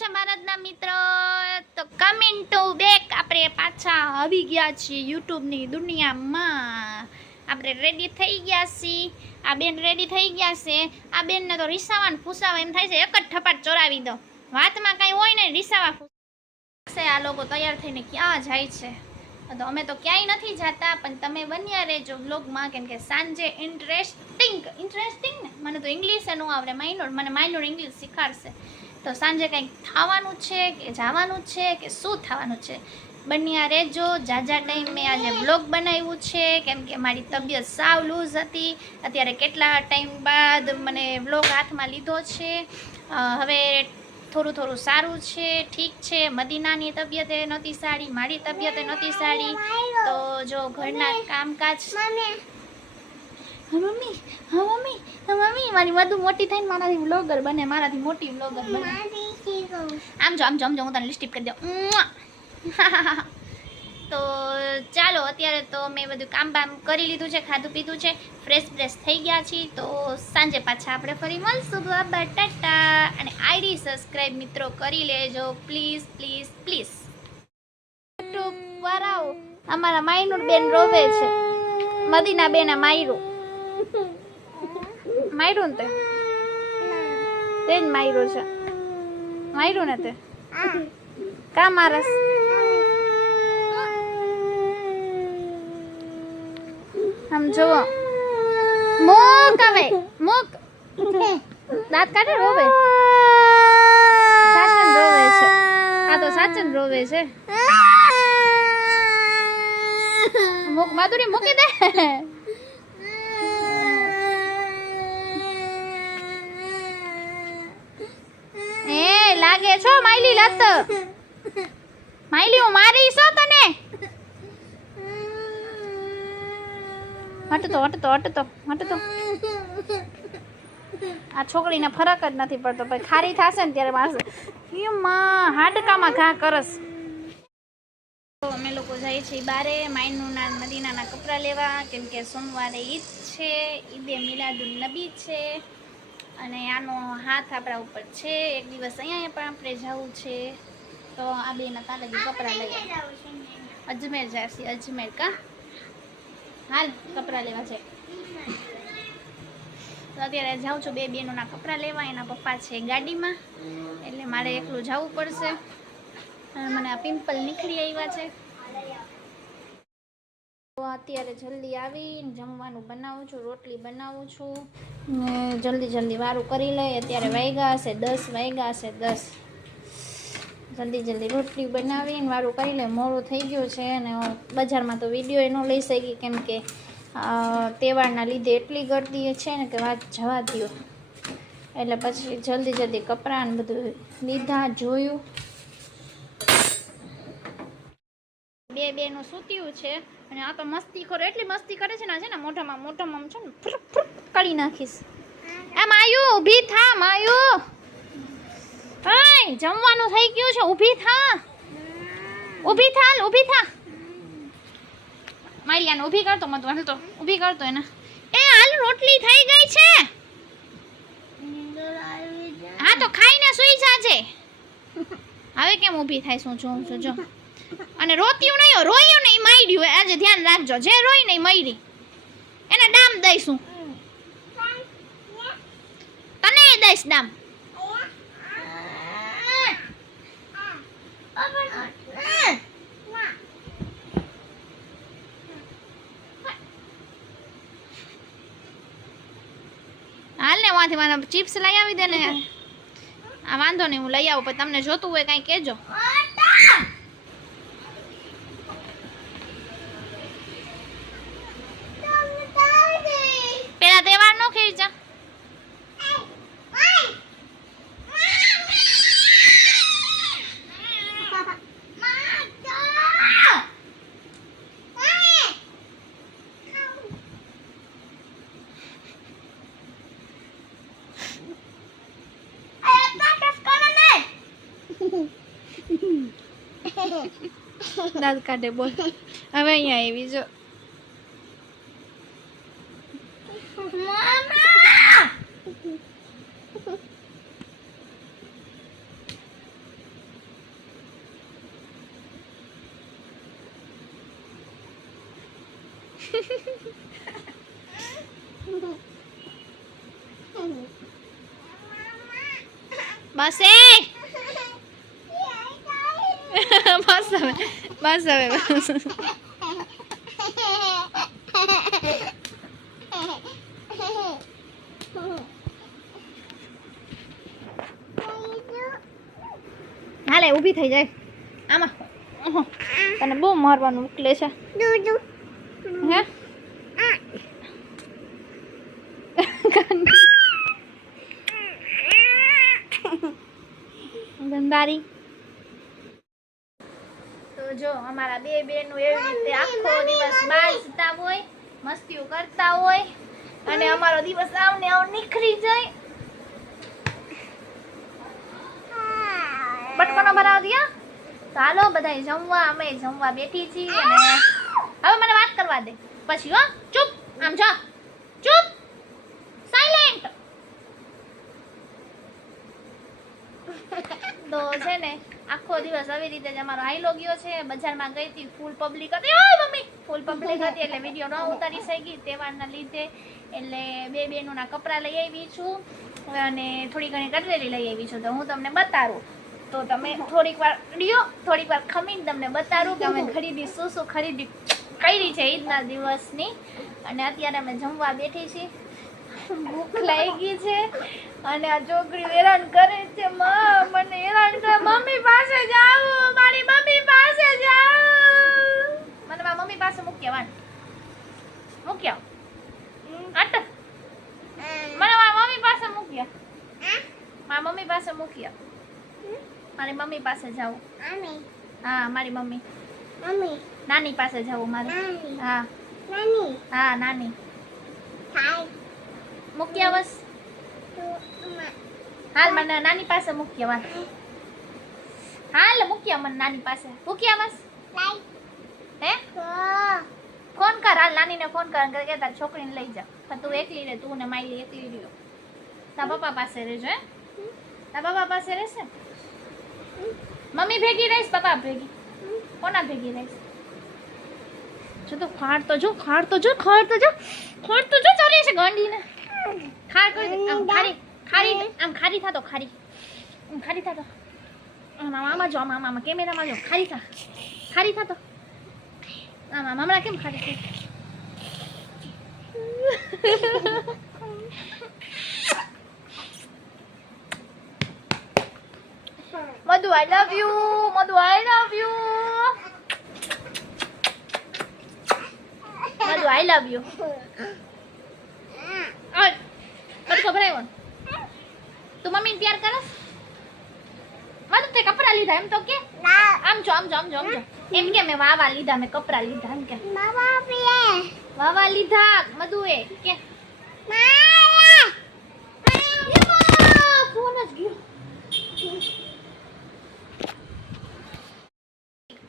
છે ભારતના મિત્રો? તો કમિંગ ટુ બેક આપણે પાછા આવી ગયા છીએ યુટ્યુબની દુનિયામાં. આપણે રેડી થઈ ગયા છીએ. આ બેન રેડી થઈ ગયા છે. આ બેનને તો રીસાવાન ફૂસાવા એમ થાય છે એક જ ઠપાટ ચોરાવી દો. વાતમાં કાંઈ હોય ને રીસાવા ફૂસે. આ લોકો તૈયાર થઈને ક્યાં જાય છે? તો અમે તો ક્યાંય નથી જતા, પણ તમે બન્યા રહેજો વ્લોગમાં, કેમ કે સાંજે ઇન્ટરેસ્ટિંગ ને મને તો ઇંગ્લિશ ન આવડે. મને માઇનોર ઇંગ્લિશ શીખાડશે. તો સાંજે કંઈક ખાવાનું છે કે જવાનું છે કે શું થવાનું છે, બન્યા રહેજો. જાજા ટાઈમ મેં આજે વ્લોગ બનાવ્યું છે, કેમ કે મારી તબિયત સાવ લૂઝ હતી. અત્યારે કેટલા ટાઈમ બાદ મને વ્લોગ હાથમાં લીધો છે. હવે થોડું સારું છે, ઠીક છે. મદીનાની તબિયતે નહોતી સારી, મારી તબિયતે નહોતી સારી. તો જો ઘરના કામકાજ. મમ્મી મારી વધુ મોટી થઈને મારાથી વ્લોગર બને, મારાથી મોટી વ્લોગર બને. આમ જો હું તને લિસ્ટિપ કરી દઉં. તો ચાલો, અત્યારે તો મેં બધું કામ બામ કરી લીધું છે, ખાધું પીધું છે, ફ્રેશ થઈ ગયા છીએ. તો સાંજે પાછા આપણે ફરી મળશું. બાબા ટાટા. અને આઈડી સબસ્ક્રાઈબ મિત્રો કરી લેજો પ્લીઝ. યુટ્યુબ વાળાઓ, અમારા માયનુર બેન રોવે છે. મદીના બેન માયરું ને તે જ માયરું છે. માયરું ને તે કા મારસ? આમ જુઓ, મૂક હવે, મૂક. દાંત કાઢે, રોવે. સાચન રોવે છે. આ તો સાચન રોવે છે. મૂક માધુરી, મૂકી દે. એ લાગે છો માયલી લત. માયલી હું મારી છો તને. હટતો. આ છોકરીને ફરક જ નથી પડતો. પછી ખારી થશે ને ત્યારે મારશે. એમાં હાડકામાં ઘા કરસ. તો અમે લોકો જઈએ છીએ બારે માયનુના મદીનાના કપડાં લેવા, કેમ કે સોમવારે ઈદ છે, ઈદે મિલાદુન નબી છે. અને આનો હાથ આપણા ઉપર છે. એક દિવસ અહીંયા પણ આપણે જવું છે. તો આ બેના તારાજી કપડાં લઈએ. અજમેર જાશી, અજમેર કા હાલ કપડાં લેવા છે. તો અત્યારે જાઉં છું બે બેનોના કપડાં લેવા. એના પપ્પા છે ગાડીમાં, એટલે મારે એકલું જવું પડશે. મને આ પિમ્પલ નીકળી આવ્યા છે. તો અત્યારે જલ્દી આવીને જમવાનું બનાવું છું, રોટલી બનાવું છું ને જલ્દી વારું કરી લઈ. અત્યારે વાગ્યા હશે 10. જલ્દી રોટલી બનાવીને વારું કરી લે. મોડું થઈ ગયું છે. અને બજારમાં તો વિડીયો ન લઈ શકી, કેમ કે તહેવારના લીધે એટલી ગરદી છે ને કે વાત જવા દો. એટલે પછી જલ્દી કપડાં ને બધું લીધા, જોયું. બે બેનું સૂત્યું છે. અને આ તો મસ્તી કરો, એટલી મસ્તી કરે છે ને મોઢામાં છે ને કરી નાખીશ. આ માયુ ઊભી થા, માયુ. હાય, જમવાનું થઈ ગયું છે. ઊભી થા. માયલિયાને ઊભી કરતો મત વાંધો, ઊભી કરતો એને. એ હાલ, રોટલી થઈ ગઈ છે. હા તો ખાઈને સૂઈ જાજે. હવે કેમ ઊભી થાય? શું જોઉં છું જો. અને રોયું નહીં, માર્યું. આજે ધ્યાન રાખજો, જે રોઈ નહીં મયરી એને ડામ દઈશું. તને દઈશ ડામ. હાલ ને વાંથી મારા ચિપ્સ લઈ આવી દે ને. આ વાંધો નહીં, હું લઈ આવું, પણ તમને જોતું હોય કાંઈ કહેજો. પેલા તહેવાર નો ખેંચા. દાંત કાઢે બોલ. હવે અહીંયા આવી જો. બસ એ બસ હવે બસ હવે બસ. હાલે ઊભી થઈ જાય આમાં. તને બહુ મારવાનું ઉકલે છે હે ગંદારી. તો જો અમારા બે બેનો એવી રીતે આખો દિવસ બહાર જતા હોય, મસ્તીઓ કરતા હોય અને અમારો દિવસ આવને આવ નીકળી જાય. બટકોનો ભરાવ દિયા. તો હાલો બધા જમવા, અમે જમવા બેઠી છીએ અને હવે મને વાત કરવા દે પછી. હો ચૂપ, આમ જા, ચૂપ, સાયલેન્ટ. તો છે ને આખો દિવસ આવી રીતે જ અમારો હાઈલો ગયો છે. બજારમાં ગઈ હતી, ફૂલ પબ્લિક હતી. ઓય મમ્મી, ફૂલ પબ્લિક હતી એટલે વિડીયો ન ઉતારી શકી તહેવારના લીધે. એટલે બે બેનોના કપડાં લઈ આવી છું અને થોડી ઘણી કટલેરી લઈ આવી છું. તો હું તમને બતાડું. તો તમે થોડીક વાર લ્યો, થોડીક વાર ખમીને તમને બતાડું કે અમે ખરીદી શું ખરીદી કરી છે ઈદના દિવસની. અને અત્યારે અમે જમવા બેઠી છીએ. ભૂખ લાગી છે અને આ છોકરી હેરાન કરે છે. માં મને હેરાન કરે. મમ્મી પાસે જાવ, મારી મમ્મી પાસે જાવ. મને મારી મમ્મી પાસે મૂક્યા વાન મૂક્યા આટ મને મારી મમ્મી પાસે મૂક્યા. મારી મમ્મી પાસે મૂક્યા. મારી મમ્મી પાસે જાવ. હા મારી મમ્મી. નાની પાસે જાવ મારે. હા હા નાની મૂક્યા બસ. હાલ મને નાની પાસે મૂક્યા વાત. હાલ મૂક્યા મને નાની પાસે મૂક્યા બસ. હે ફોન કર હાલ, નાનીને ફોન કર કે તાર છોકરીને લઈ જા. પણ તું એકલી રહે, તું ને માયલી એકલી રહ્યો. તાર પપ્પા પાસે રહેજો. હે તાર પપ્પા પાસે રહેશે. મમ્મી ભેગી રહીશ, પપ્પા ભેગી. કોના ભેગી રહીશ? જો તો ખાડ તો જો, ખાડ તો જો, ખાડ તો જો, ખાડ તો જો ચાલે છે ગાંડીને. ખાડ કરી આમ ખારી ખારી આમ ખારી થાતો ખારી આમ ખારી થાતો. આમાં જો, આમાં કેમેરામાં જો, ખારી થા, ખારી થાતો. આમ હમણાં કેમ ખારી થઈ? Madhu I love you, Madhu I love you, Madhu I love you. બધું ખબર આવ્યું તું મમ્મી તૈયાર કરસ? મધુ તે કપડા લીધા એમ તો કે આમ જો આમ જો આમ જો આમ જો એમ કે મેં વાવા લીધા, મેં કપડા લીધા એમ કે વાવા લીધા મધુએ કે ફોન જ ગયો.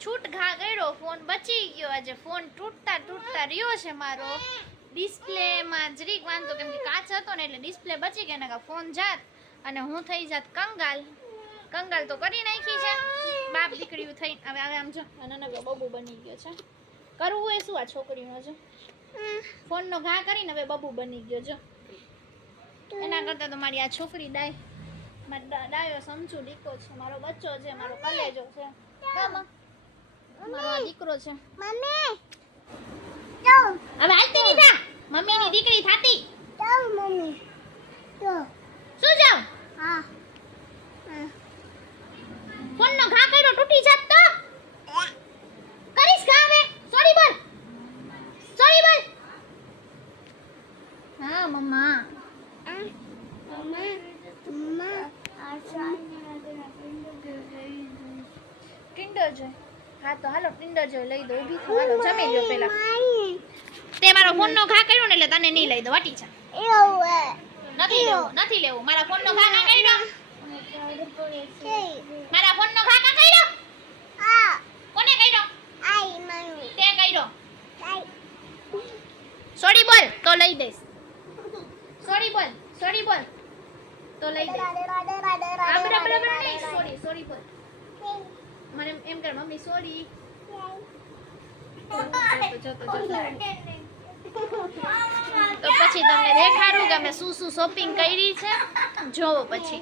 છૂટ ઘા ગયો, ફોન બચી ગયો. આજે ફોન તૂટતા તૂટતા રહ્યો છે મારો. ડિસ્પ્લેમાં જરીક વાંધો કેમ કે કાચ હતો ને એટલે ડિસ્પ્લે બચી ગઈ. ને ફોન જાત અને હું થઈ જાત કંગાલ. કંગાલ તો કરી નાખી છે બાપ દીકરીઓ થઈ. હવે હવે આમ જો નાનો બબુ બની ગયો છે. કરવું એ શું આ છોકરીનો જો ફોનનો ઘા કરીને હવે બબુ બની ગયો જો. એના કરતાં તો મારી આ છોકરી ડાય, મારો ડાયો સમજુ દીકો છે, મારો બચ્ચો છે, મારો કલેજો છે, મારો આ દીકરો છે. મમ્મી હવે હાલતી નહીં થા, મમ્મીની દીકરી થાતી. મમ્મી શું જાવ? હા ફોનનો ઘા કર્યો તૂટી જાત તો કરીશ ઘા. હવે સોરી બોલ, સોરી બોલ. હા મમ્મા ટિન્ડર જોઈ. હા તો હાલો ટિન્ડર જોઈ લઈ દો. ઊભી થો હાલો જમી લ્યો પેલા. તે મારો ફોનનો ઘા કર્યો ને એટલે તને નહીં લઈ દો. વાટી છે નથી લેવું, નથી લેવું. મારા ફોનનો ઘા કા કર્યો? મારા ફોનનો ઘા કા કર્યો? કોને કર્યો? તે કર્યો. સોરી બોલ તો લઈ દઈશ. સોરી બોલ, સોરી બોલ તો લઈ દઈશ. બરાબર નહીં, સોરી સોરી બોલ. મને એમ કર મમ્મી સોરી. તો પછી તમને દેખાડું કે અમે શું શું શોપિંગ કરી છે, જોવો પછી.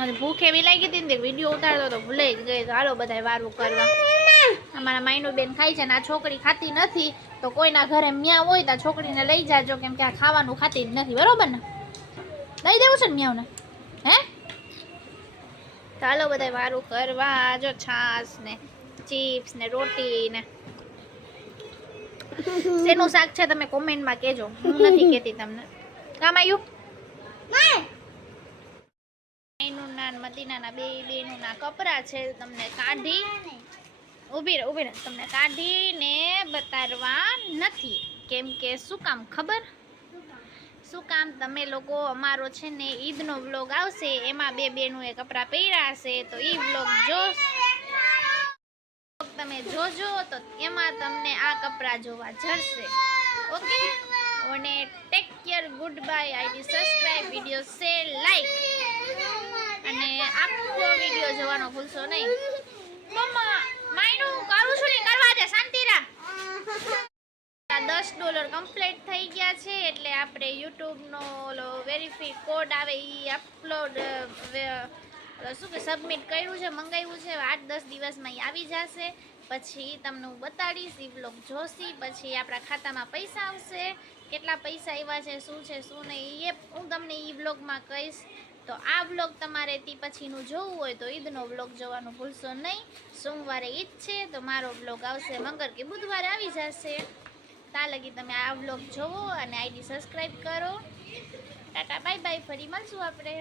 અને ભૂખ એવી લાગી હતી ને વિડીયો ઉતારતો તો ભૂલાઈ જ ગઈ. હાલો બધા વારું કરવા. અમારા માયનું બેન ખાય છે ને આ છોકરી ખાતી નથી, તો કોઈના ઘરે મ્યાવ હોય તો છોકરીને લઈ જાજો, કેમ કે આ ખાવાનું ખાતી જ નથી, બરોબર ને? લઈ દેવું છે ને મ્યાવને, હે? ચાલો બધા વારું કરવા. જો છાશ ને ચિપ્સ ને રોટી ને શેનું શાક છે તમે કોમેન્ટમાં કહેજો, હું નથી કહેતી તમને. કામ આવ્યું એનું નાન મદીનાના બેનું ના કપડા છે, તમને કાઢી ઊભી રહે તમને કાઢીને બતાડવા નથી. કેમ કે શું કામ ખબર? શું કામ? તમે લોકો અમારો છે ને ઈદનો વ્લોગ આવશે, એમાં બે બેનુંએ કપડાં પહેર્યા હશે, તો એ વ્લોગ તમે જોજો તો એમાં તમને આ કપડાં જોવા જશે. ઓકે, અને take care, good bye. ID subscribe, video share, like અને આખો વિડીયો જોવાનો ભૂલશો નહીં. મમ્મા માયનું કરું છું ને, કરવા દે, શાંતિ રાખ. $10 કમ્પ્લીટ થઈ ગયા છે, એટલે આપણે યુટ્યુબનો ઓલો વેરીફાઈ કોડ આવે એ અપલોડ શું કે સબમિટ કર્યું છે, મંગાવ્યું છે. 8-10 દિવસમાં એ આવી જશે. પછી તમને હું બતાડીશ, એ વ્લોગ જોશી, પછી આપણા ખાતામાં પૈસા આવશે. કેટલા પૈસા આવ્યા છે, શું નહીં, એ હું તમને એ વ્લોગમાં કહીશ. તો આ વ્લોગ તમારે તે પછીનું જોવું હોય તો ઈદનો વ્લોગ જોવાનું ભૂલશો નહીં. સોમવારે ઈદ છે, તો મારો વ્લોગ આવશે મંગળ કે બુધવારે આવી જશે. ત્યાં લગી તમે આ વ્લોગ જોવો અને આઈડી સબસ્ક્રાઈબ કરો. ટાટા બાય બાય, ફરી મળશું આપણે.